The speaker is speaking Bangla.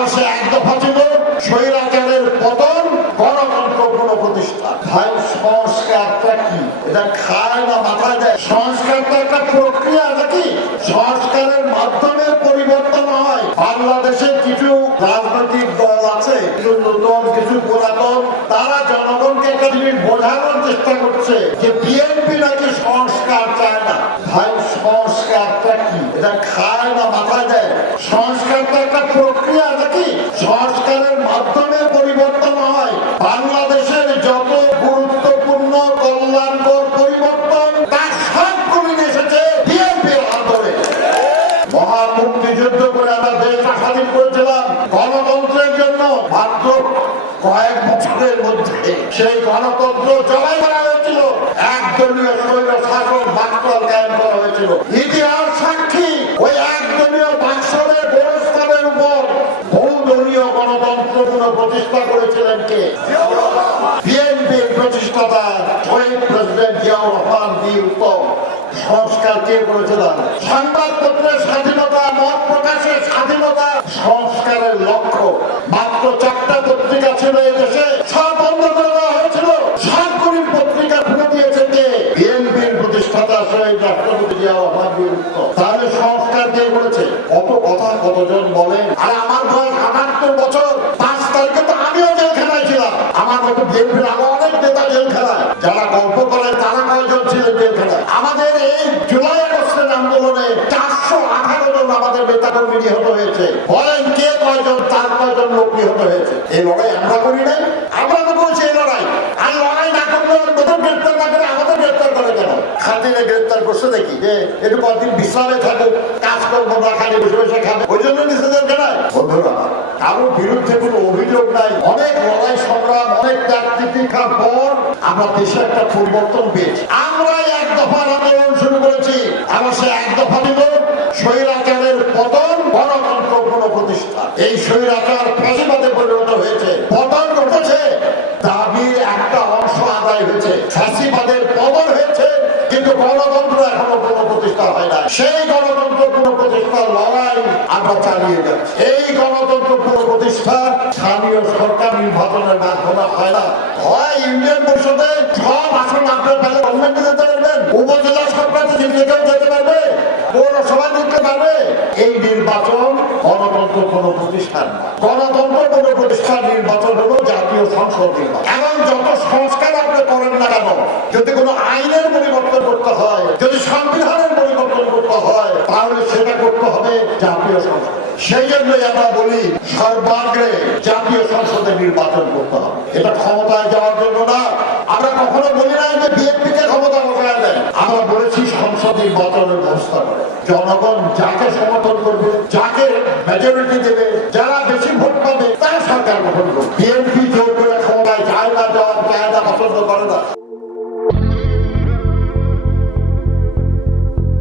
আমার সে এক দফা ছিল স্বৈরাচারের পতন, গণতন্ত্র পুনঃপ্রতিষ্ঠা। ভাই সংস্কারটা কি? এটা খায় না মাথায় দেয়? সংস্কারটা একটা প্রক্রিয়া নাকি? সংস্কারের মাধ্যমে পরিবর্তন হয়। বাংলাদেশের কিছু রাজনৈতিক দল আছে, কিছু নতুন কিছু পুরাতন, তারা জনগণকে একটা জিনিস বোঝানোর চেষ্টা করছে যে বিএনপি নাকি সংস্কার চায় না। ভাই সংস্কারটা কি? এটা খায় না মাথায় দেয়? সংস্কারটা একটা প্রক্রিয়া নাকি? সংস্কারের মাধ্যমে পরিবর্তন হয়। বাংলাদেশের যত গুরুত্বপূর্ণ কল্যাণকর পরিবর্তন তার সবগুলি এসেছে বিএনপির হাত ধরে। মহান মুক্তিযুদ্ধ করে আমরা দেশটা স্বাধীন করেছিলাম গণতন্ত্রের জন্য। মাত্র কয়েক বছরের মধ্যে সেই গণতন্ত্র জবাই করা হয়েছিল, একদলীয় স্বৈর শাসন বাকশাল কায়েম করা হয়েছিল। ইতিহাস সাক্ষী, ওই একদলীয় বাকশালের ব্যবস্থানের উপর বহুদলীয় গণতন্ত্র প্রতিষ্ঠা করেছিলেন কে? বিএনপির প্রতিষ্ঠাতা শহীদ প্রেসিডেন্ট জিয়াউর রহমান উত্তম। সংস্কার কে করেছিলেন? সংবাদপত্রের স্বাধীনতা, মত প্রকাশের স্বাধীনতা সংস্কারের লক্ষ্য। মাত্র 4টা পত্রিকা ছিল এই দেশে, সব বন্ধ করে দেওয়া হয়েছিল। সবগুলি পত্রিকা খুলে দিয়েছে কে? বিএনপির প্রতিষ্ঠাতা শহীদ রাষ্ট্রপতি জিয়াউর রহমান উত্তম। তাহলে সংস্কার কে করেছে? কত কথা কতজন বলেন। আর আমার বয়স 78 বছর। 5 তারিখে তো আমিও জেলখানায় ছিলাম। আমার মতো বিএনপির আরো অনেক নেতা জেলখানায়। যারা গল্প করেন তারা কয়জন ছিলেন জেলখানায়? আমাদের এই জুলাই আগস্টের আন্দোলনে 418 জন আমাদের নেতাকর্মী নিহত হয়েছে। বলেন কে কয়জন, তার কয়জন লোক নিহত হয়েছে? এই লড়াই আমরা করি নাই? আমরা তো বলছি এই লড়াই। আর লড়াই না করলে নতুন গ্রেপ্তার না করে আমাদের গ্রেপ্তার করে কেন? খাতিরে গ্রেপ্তার করছে দেখি যে একটু কদিন বিশ্রামে থাকুক, কাজ করবো না, খালি বসে বসে খাবে, ওই জন্য নিজেদের কেনায়। বন্ধুরা, কারোর বিরুদ্ধে কোনো অভিযোগ নাই। অনেক লড়াই সংগ্রাম, অনেক ত্যাগ তিতিক্ষার পর আমরা দেশে একটা পরিবর্তন পেয়েছি। আমরা এক দফা আন্দোলন শুরু করেছি। আমার সে এক দফা দিল স্বৈরাচারের পতন, গণতন্ত্র পুনঃপ্রতিষ্ঠা। এই স্বৈরাচার ফ্যাসিবাদে পরিণত হয়েছে। পতন ঘটেছে, দাবির একটা অংশ আদায় হয়েছে। ফ্যাসিবাদের পতন হয়েছে, কিন্তু গণতন্ত্র এখনো পুনঃপ্রতিষ্ঠা হয় না। সেই গণতন্ত্র পুনঃপ্রতিষ্ঠার লড়াই আমরা চালিয়ে যাচ্ছি। এই গণতন্ত্র পুনঃপ্রতিষ্ঠা স্থানীয় সরকার নির্বাচনের মাধ্যমে হয় না। হয় ইউনিয়ন পরিষদে সব আসন আপনার পেলে গভর্নমেন্টে যেতে পারবেন, উপজেলা সরকারে যেতে পারবে, পৌরসভায় দিতে পারবে। এই নির্বাচন গণতন্ত্র পুনঃপ্রতিষ্ঠান না। গণতন্ত্র পুনঃপ্রতিষ্ঠার নির্বাচন হলো জাতীয় সংসদ নির্বাচন। এখন যত সংস্কার আপনি করেন না কেন, যদি কোনো আইনের পরিবর্তন করতে হয়, যদি সংবিধানের পরিবর্তন করতে হয়, তাহলে সেটা করতে হবে জাতীয় সংসদ। সেই জন্যই আমরা বলি সর্বাগ্রে জাতীয় সংসদে নির্বাচন করতে হবে। এটা ক্ষমতায় যাওয়ার জন্য না। আমরা কখনো বলি না যে বিএনপিকে ক্ষমতা বসায় দেন। আমরা বলেছি সংসদ নির্বাচনের ব্যবস্থা করে জনগণ যাকে সমর্থন করবে, যাকে মেজরিটি দেবে,